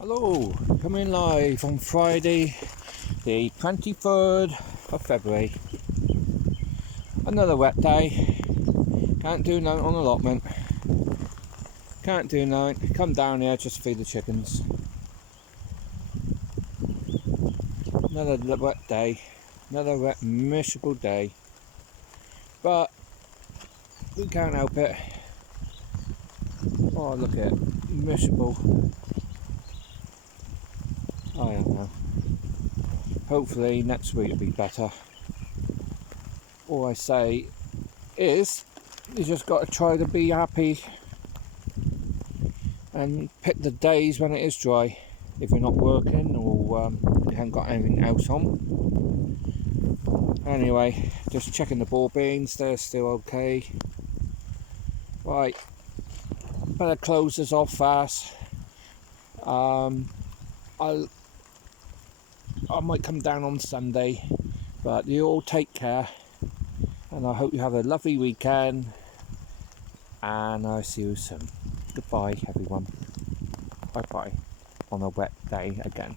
Hello, coming live on Friday, the 23rd of February. Another wet day. Can't do nothing on allotment. Can't do nothing. Come down here just to feed the chickens. Another wet day. Another wet, miserable day. But we can't help it. Oh, look at it. Miserable. I don't know. Hopefully next week will be better. All I say is you just got to try to be happy and pick the days when it is dry. If you're not working or you haven't got anything else on. Anyway, just checking the ball beans, they're still okay. Right, better close this off fast. I might come down on Sunday, but you all take care, and I hope you have a lovely weekend, and I'll see you soon. Goodbye everyone. Bye bye on a wet day again.